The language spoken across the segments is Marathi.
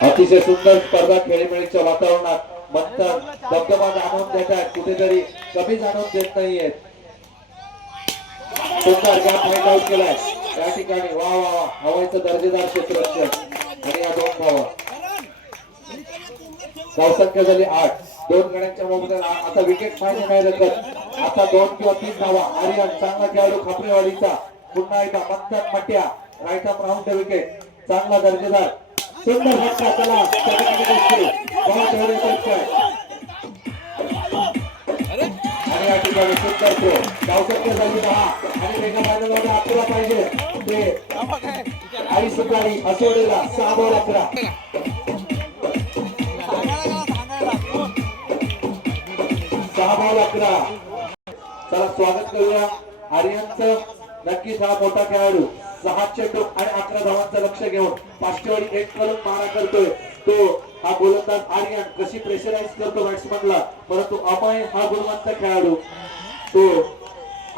अतिशय सुंदर स्पर्धा खेळीमेळीच्या वातावरणात मंथन धबधबा जाणून देतात, कुठेतरी कमी जाणून देत नाहीयेत. सुंदर गॅप फाइंड आउट केलाय त्या ठिकाणी. वा वा वा, हवाईचं दर्जेदार क्षेत्ररक्षण आणि या दोन धावा. धावसंख्या झाली 8. 2 गड्यांच्या मोबदल्यात आता विकेट माहिती नाही रखत. आता 2 किंवा 3 धावा. आर्यन चांगला खेळाडू खापरेवाडीचा पुन्हा एकदा Manthan Matya right up round the wicket. चांगला दर्जेदार सुंदर फटका. चला आणि या ठिकाणी सुंदर थ्रो. धावसंख्या झाली 10 आणि वेगा फायनलमध्ये आपल्याला पाहिजे ते आई सुकारी असोडेला 6 बॉल 11. 6 बॉल 11. चला स्वागत करूया आर्यनचं. नक्कीच हा मोठा खेळाडू 6 चेंडू आणि 11 धावांचं लक्ष घेऊन पाष्टेवाडी 1 करून मारा करतोय. तो हा गोलंदाज आर्यन कशी प्रेशराइज करतो बॅट्समनला, परंतु अमय हा गुणवंत खेळाडू तो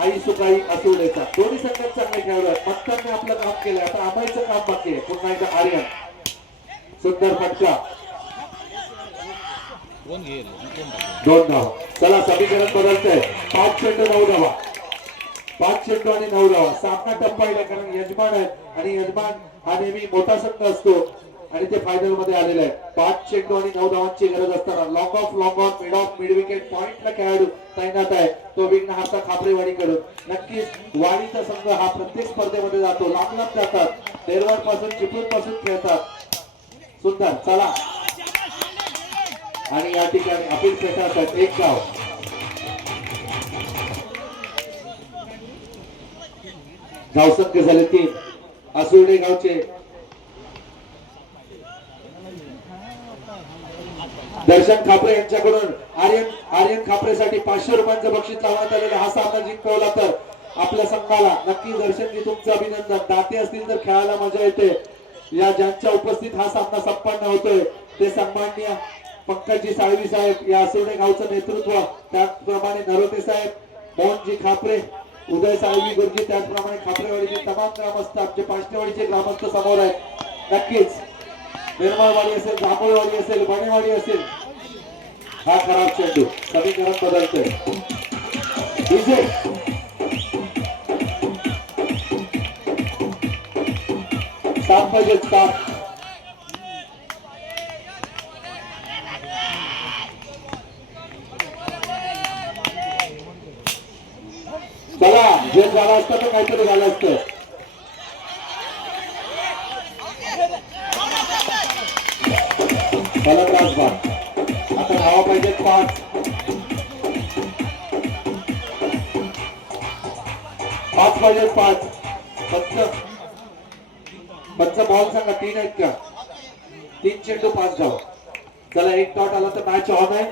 आई सुकाई असुडेचा. दोन्ही संघात चांगले खेळाडू आहेत. मंथनने आपलं काम केलं, आता अमयचं काम बाकी आहे. पुन्हा एकदा आर्यन सुंदर फटका. 2 धावा. चला समीकरण बदलतंय. 5 चेंडू 9 धावा. 5 चेंडू आणि 9 धावा. सामना टप्पायला, कारण यजमान आहेत आणि यजमान हा नेहमी मोठा संघ असतो आणि ते फायनल मध्ये आलेले आहे. 5 चेंडू आणि 9 धावांची गरज असताना long of long on mid of mid wicket पॉइंटला खेळाडू तैनात आहे. तो विघ्न हाता खापरेवाडीकडून. नक्कीच वाडीचा संघ हा प्रत्येक स्पर्धेमध्ये जातो, लांब लांब जातात, देरवाड पासून चिपळूण पासून खेळतात. सुंदर. चला आणि या ठिकाणी अपील पेटाळतात. 1 गाव. धावसंख्या झाले 3. आसुर्डे गावचे दर्शन खापरे यांच्याकडून आर्यन खापरेसाठी 500 रुपयांचं बक्षीस लावण्यात आलेलं. हा सामना जिंकवला तर आपल्या संघाला नक्की दर्शनजी तुमचं अभिनंदन. दाते असतील तर खेळायला मजा येते. या ज्यांच्या उपस्थित हा सामना संपन्न होतोय ते सन्माननीय पंकजी साळवी साहेब, या आसुर्डे गावचं नेतृत्व, त्याचप्रमाणे नरोते साहेब, मोहनजी खापरे, उदय साळवी गुरुजी, त्याचप्रमाणे खापरेवाडीचे तमाम ग्रामस्थ, आमचे पाष्टेवाडीचे ग्रामस्थ समोर आहेत. नक्कीच निर्मळवाडी असेल, जांभूळवाडी असेल, बनेवाडी असेल. हा खराब चेंडू. समीकरण बदलतोय. 7 पाहिजे 7. चला जे झालं असतं तर काहीतरी झालं असतं. चला त्रास बा. आता धावा पाहिजे 5. 5 पाहिजे 5. पंच बॉल सांगा 3 आहेत का? 3 चेंडू 5 धावा. चला 1 डॉट आला तर मॅच ऑन आहे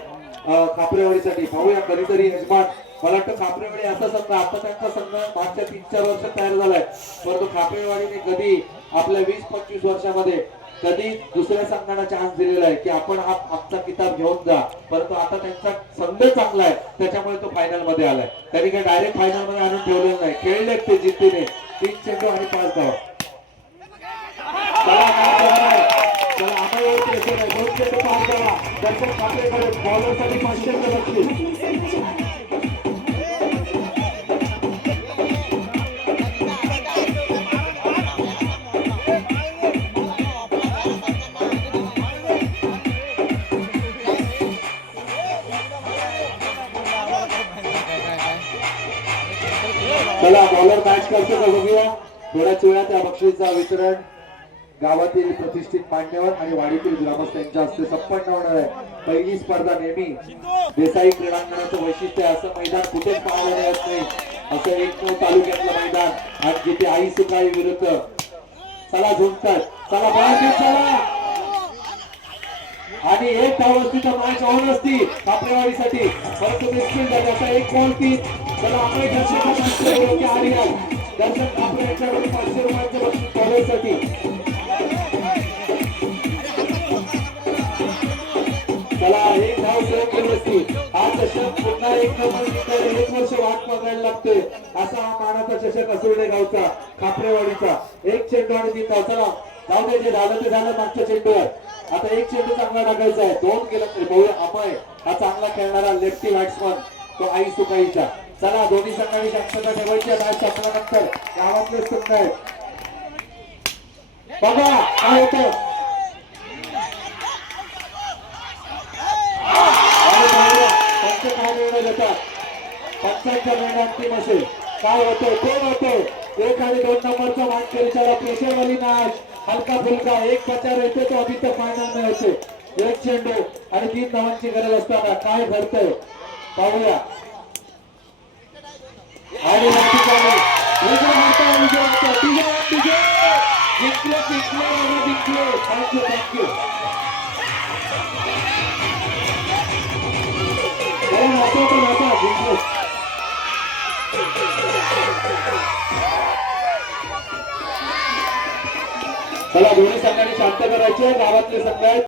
खापरेवाडीसाठी. पाहूया कधीतरी यजमान. मला वाटतं खापरेवाडी असा संघ, आता त्यांचा संघ मागच्या 3-4 वर्षात तयार झालाय, परंतु खापरेवाडीने कधी आपल्या 20-25 वर्षामध्ये कधी दुसऱ्या संघाला चान्स दिलेला आहे की आपण हा आमचा किताब घेऊन जा. परंतु आता त्यांचा संघ चांगला आहे, त्याच्यामुळे तो फायनल मध्ये आलाय. त्यांनी काय डायरेक्ट फायनल मध्ये आणून ठेवलेलं नाही. खेळले ते जिद्दीने. 3 चेंडू आणि 5 धावा. दर्शन खापरेकडे बॉलरसाठी 500 बक्षीस. चला बॉलर मॅच करतो का बघूया. थोड्याच वेळात त्या बक्षीसचा वितरण गावातील प्रतिष्ठित मान्यवर आणि वाडीतील ग्रामस्थ यांच्या हस्ते संपन्न होणार आहे. पहिली स्पर्धा नेहमी देसाई क्रीडांगणाचं वैशिष्ट्य आहे. असं मैदान कुठेच पाहायला मिळत नाही. असं 1 तालुक्यातलं मैदान आणि जिथे आई सुकाई विरुद्ध. चला झुंजतात. चला बाहेर चला. आणि 1 धाव असती तर मॅच ऑन असती खापरेवाडीसाठी, परंतु मिस्टेक झाली. आता 1 बॉल 3. चला आपण आर्यन दर्शन खापरे यांच्याकडून 500 रुपयांचं बक्षीस बॉलरसाठी. चला 1 धाव सेव्ह केली असती. हा चषक पुन्हा 1 वर्ष वाट बघायला लागतोय. असा हा मानाचा चषक असुर्डे गावचा खापरेवाडीचा. 1 चेंडू आणि 3 धाव. चला जाऊ दे, जे झालं ते झालं. मागच्या चेंडूवर आता एक चेंडू चांगला टाकायचा आहे, 2 केलं तरी बहुया अमय हा चांगला खेळणारा लेफ्टी बॅट्समन तो आई सुकाईचा. चला दोन्ही संघांनी शांतता ठेवायची. मॅच संपल्यानंतर गावातले संघ आहेत बघा काय होतं. पंच काय निर्णय देतात, पंचांचा निर्णय अंतिम असेल. काय होतंय कोण होतंय, 1 आणि 2 नंबरचा मानकरीच्याला प्रेशर वाली मॅच हलका फुलका एक प्रचार येतो तो अभी तर फायनल में होते. एक चेंडू आणि 3 धावांची गरज असताना काय घडतंय पाहूया. आणि थँक्यू. चला दोन्ही संघांनी शांत करायचे. गावातले संघ आहेत